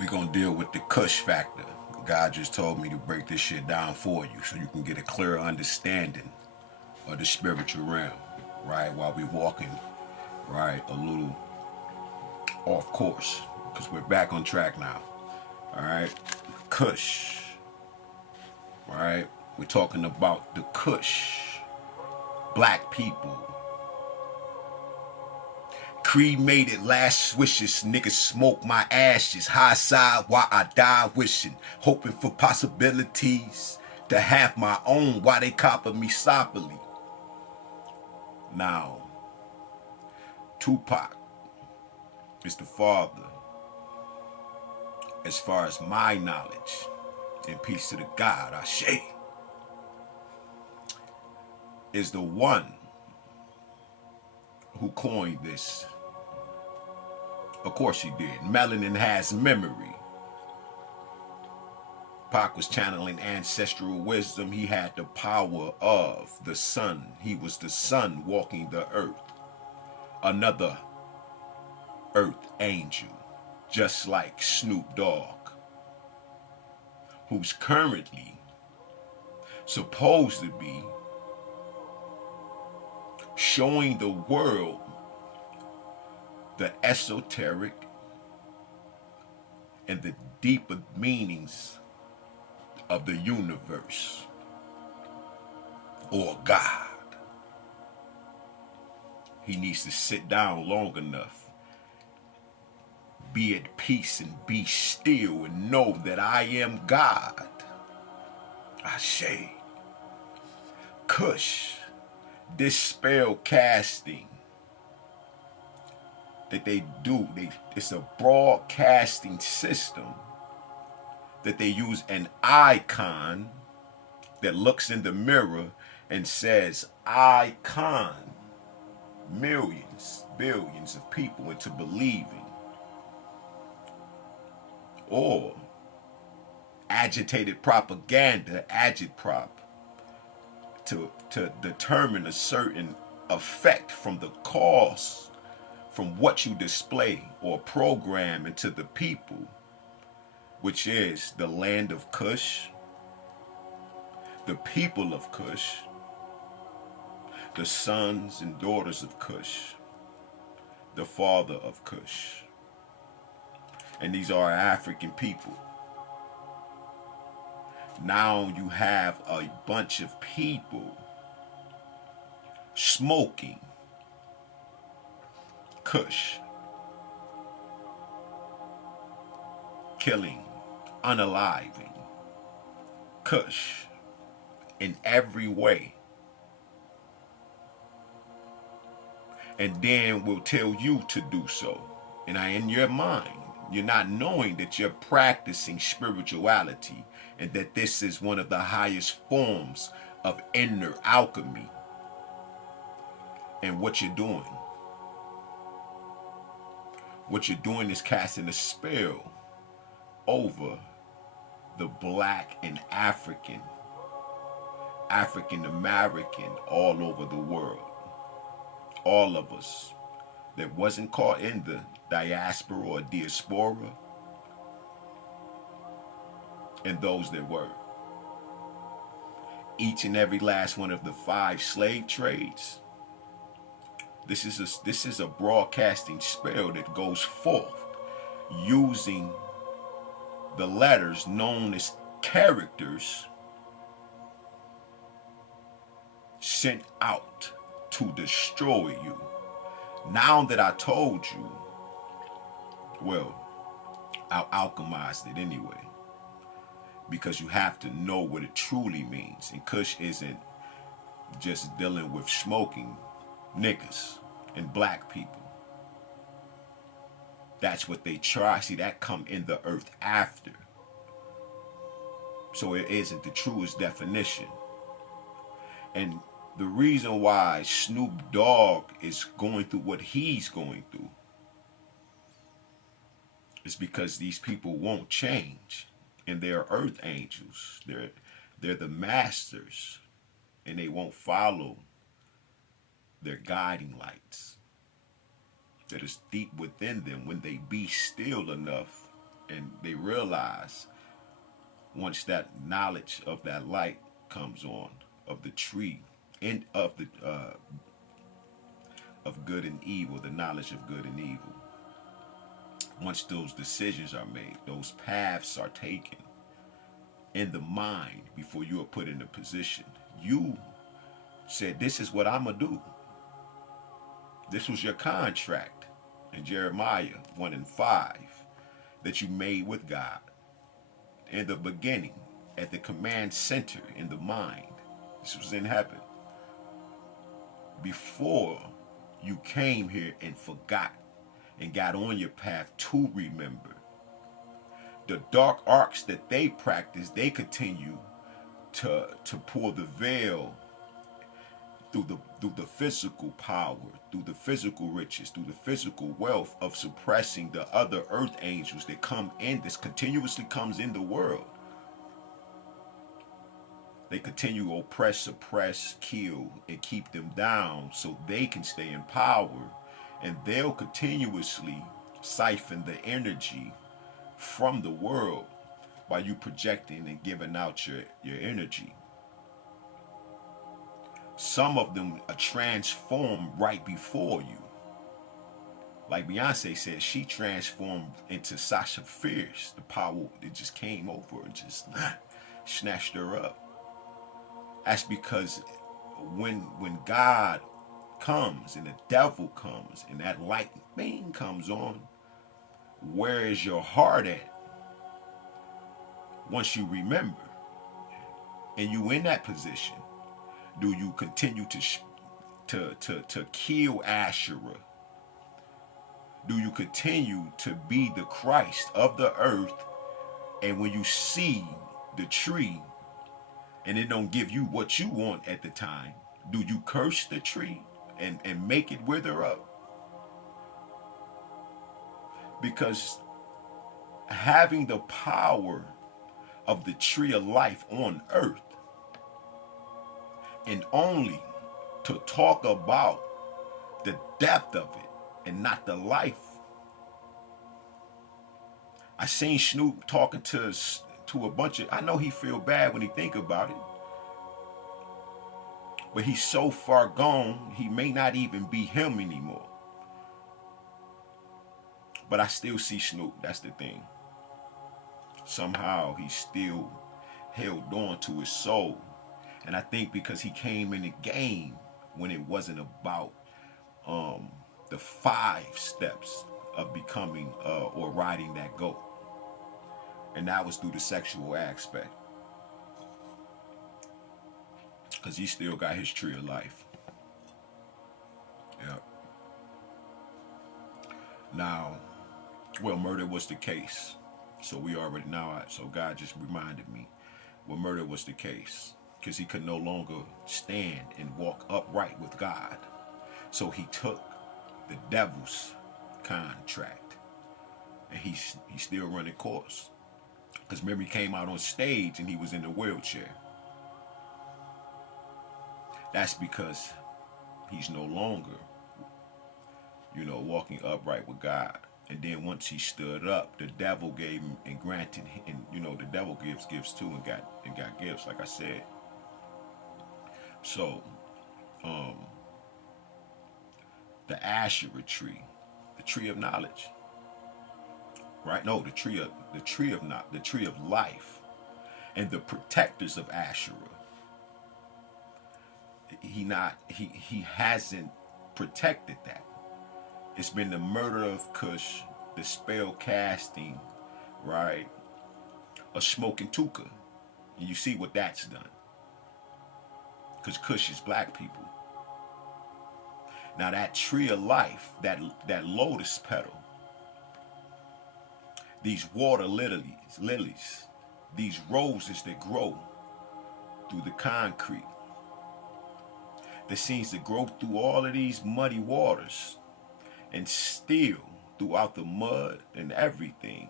We're going to deal with the Kush factor. God just told me to break this shit down for you so you can get a clearer understanding of the spiritual realm, right? While we walking, right, a little off course because we're back on track now, all right? Kush, right? We're talking about the Kush, black people. Cremated last wishes, niggas smoke my ashes, high side while I die wishing, hoping for possibilities to have my own while they copper me soppily. Now, Tupac is the father, as far as my knowledge, and peace to the God, Asherah, is the one who coined this. Of course he did. Melanin has memory. Pac was channeling ancestral wisdom. He had the power of the sun. He was the sun walking the earth. Another earth angel, just like Snoop Dogg, who's currently supposed to be showing the world the esoteric and the deeper meanings of the universe or God. He needs to sit down long enough, be at peace and be still and know that I am God. Ashe. Kush, this spell casting that they do, it's a broadcasting system that they use an icon that looks in the mirror and says icon millions, billions of people into believing, or agitated propaganda, agitprop, to determine a certain effect from the cause, from what you display or program into the people, which is the land of Kush, the people of Kush, the sons and daughters of Kush, the father of Kush. And these are African people. Now you have a bunch of people smoking Kush, killing, unaliving Kush in every way. And then will tell you to do so. And in your mind, you're not knowing that you're practicing spirituality and that this is one of the highest forms of inner alchemy. And what you're doing is casting a spell over the black and African American all over the world. All of us that wasn't caught in the diaspora or diaspora, and those that were. Each and every last one of the 5 slave trades. This is a broadcasting spell that goes forth using the letters known as characters sent out to destroy you. Now that I told you, well, I alchemized it anyway, because you have to know what it truly means. And Kush isn't just dealing with smoking niggas and black people. That's what they try. See, that come in the earth after. So it isn't the truest definition. And the reason why Snoop Dogg is going through what he's going through is because these people won't change. And they're earth angels. They're the masters. And they won't follow their guiding lights that is deep within them when they be still enough And they realize once that knowledge of that light comes on, of the tree, and of the of good and evil, the knowledge of good and evil. Once those decisions are made, those paths are taken in the mind before you are put in a position. You said, this is what I'm going to do. This was your contract in Jeremiah 1 and 5 that you made with God. In the beginning, at the command center in the mind. This was in heaven. Before you came here and forgot and got on your path to remember. The dark arts that they practice, they continue to pull the veil through the physical power, through the physical riches, through the physical wealth of suppressing the other earth angels that come in, this continuously comes in the world. They continue to oppress, suppress, kill, and keep them down so they can stay in power. And they'll continuously siphon the energy from the world by you projecting and giving out your energy. Some of them are transformed right before you. Like Beyonce said, she transformed into Sasha Fierce. The power, it just came over and just snatched her up. That's because when God comes and the devil comes and that light beam comes on, where is your heart at? Once you remember and you in that position, do you continue to kill Asherah? Do you continue to be the Christ of the earth? And when you see the tree and it don't give you what you want at the time, do you curse the tree and make it wither up? Because having the power of the tree of life on earth, and only to talk about the depth of it and not the life. I seen Snoop talking to a bunch of, I know he feel bad when he think about it, but he's so far gone, he may not even be him anymore. But I still see Snoop, that's the thing. Somehow he's still held on to his soul. And I think because he came in the game when it wasn't about the 5 steps of becoming or riding that goat. And that was through the sexual aspect. Because he still got his tree of life. Yep. Now, well, murder was the case. So we already now, so God just reminded me, well, murder was the case. Because he could no longer stand and walk upright with God. So he took the devil's contract. And he's still running course. Because remember, he came out on stage and he was in the wheelchair. That's because he's no longer, walking upright with God. And then once he stood up, the devil gave him and granted him, and the devil gives gifts too and got gifts, like I said. So, the Asherah tree, the tree of knowledge, right? No, the tree of life, and the protectors of Asherah. He hasn't protected that. It's been the murder of Cush, the spell casting, right? A smoking Tuka, and you see what that's done. Because Cush is black people. Now that tree of life, that lotus petal, these water lilies, these roses that grow through the concrete, that seems to grow through all of these muddy waters and still throughout the mud and everything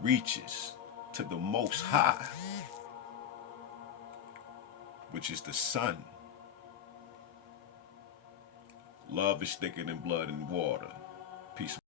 reaches to the Most High, which is the sun. Love is thicker than blood and water. Peace.